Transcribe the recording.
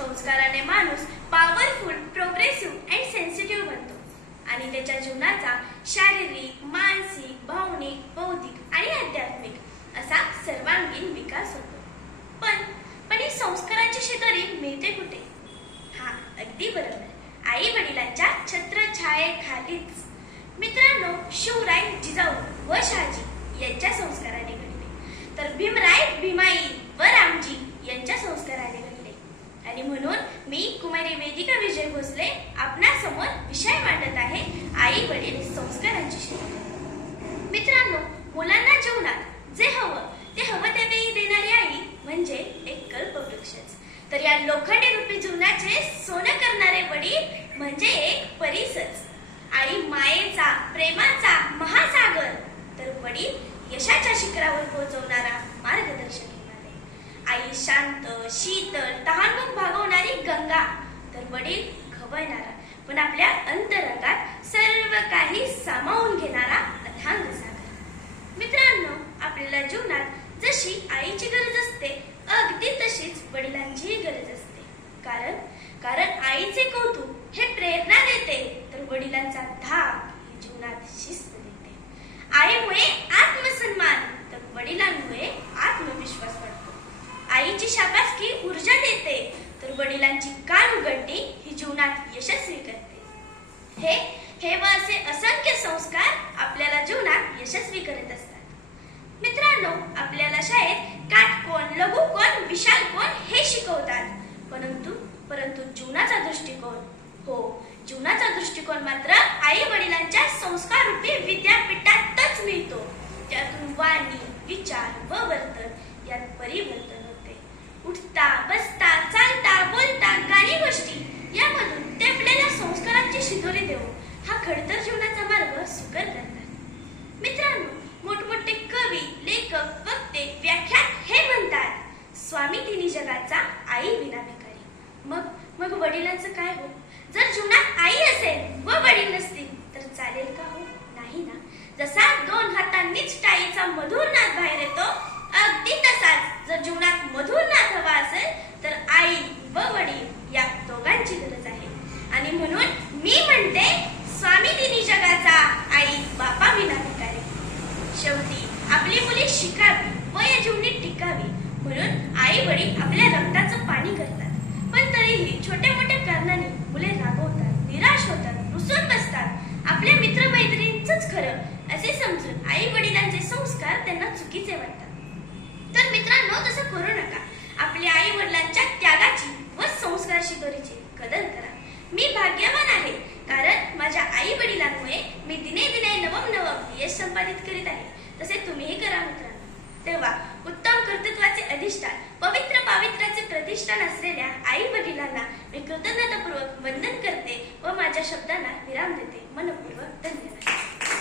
संस्काराने माणूस powerful, progressive and sensitive बनतो आणि त्याच्या जीवनाचा शारीरिक, मानसिक, भावनिक, बौद्धिक आणि आध्यात्मिक असा सर्वांगीण विकास होतो. पण ही संस्कारांची शिदोरी मिळते कुठे? हा, अगदी बरोबर, आई वडिलांच्या छत्रछायेखालीच. मित्रांनो, शिवराय, जिजाऊ व शहाजी यांच्या संस्काराने घडले, तर भीमराय, भीमाई व रामजी यांच्या संस्काराने घडले. आणि म्हणून मी कुमारी वेदिका विजय भोसले आपणासमोर विषय मांडत आहे, आई वडील संस्कारांची शिदोरी. मित्रांनो, मुलांना जीवनात जे हवं ते वेळी देणारी आई म्हणजे एक कल्पवृक्षच. तर या लोखंडी रूपी जीवनाचे सोनं करणारे वडील म्हणजे एक परीसच. आई मायेचा, प्रेमाचा महासागर, तर वडील यशाच्या शिखरावर पोहोचवणारा मार्गदर्शक हिमालय. आई शांत, शीतल, तहान भागवणारी गंगा, तर वडील खवळणारा पण आपल्या अंतरंगात सर्व काही सामावून घेणारा अथांग सागर. मित्रांनो, आपल्याला जीवनात जशी आईची गरज असते अगदी तशीच वडिलांचीही गरज असते. कारण आईचे कौतुक हे प्रेरणा देते, तर वडिलांचा धाक हे जीवनात शिस्त देते. आईमुळे आत्मसन्मान, तर वडिलांमुळे आत्मविश्वास वाढतो. आईची शाबासकी ऊर्जा देते, तर वडिलांची कान उघडणी ही जीवनात यशस्वी करते. हे व असे असंख्य संस्कार आपल्याला जीवनात यशस्वी करत असतात. मित्रांनो, आपल्याला शाळेत काटकोण, लघुकोण, विशाल कोण हे शिकवतात, परंतु जीवनाचा दृष्टिकोन, हो, जीवनाचा दृष्टिकोन मात्र आई वडिलांच्या संस्काररूपी विद्यापीठातच मिळतो. त्यातून वाणी, विचार व वर्तन यात परिवर्तन होते. उठता, बसता, चालता, बोलता, काही गोष्टी यामधून ते आपल्याला संस्कारांची शिदोरी देऊन हा खडतर जीवनाचा मार्ग सुकर करतात. मित्रांनो, मोठमोठे कवी, लेखक, वक्ते, व्याख्यान हे म्हणतात, स्वामी तिन्ही जगाचा आई विना भिकारी. मग वडिलांचं काय हो? जर जीवनात आई असेल व वडील नसतील तर चालेल का हो? नाही ना. जसा दोन हातांनीच टाळीचा मधुर नाद बाहेर येतो, अगदी तसाच जर जीवनात मधुर नाद हवा असेल तर आई व वडील या दोघांची गरज आहे. आणि म्हणून मी म्हणते, स्वामी तिन्ही जगाचा आई बापा विना भिकारी. शेवटी आपली मुले शिकावी व या जीवनी टिकावी म्हणून आई वडील आपल्या रक्ताचं पाणी करतात. पण तरीही छोट्या मोठ्या कारणाने मुले रागवतात, निराश होतात, रुसून बसतात. आपल्या मित्रमैत्रिणींचंच खरं असे समजून आई वडिलांचे संस्कार त्यांना चुकीचे वाटतात. तर मित्रांनो, तसं करू नका. आपल्या आई वडिलांच्या त्यागाची व संस्कार शिदोरीची कदर करा. मी भाग्यवान आहे, कारण माझ्या आई वडिलांमुळे मी दिने नवम यश संपादित करीत आहे. तसे तुम्हीही करा मित्रांनो. तेव्हा उत्तम कर्तृत्वाचे अधिष्ठान, पवित्र पावित्र्याचे प्रतिष्ठान असलेल्या आई वडिलांना मी कृतज्ञतापूर्वक वंदन करते व माझ्या शब्दांना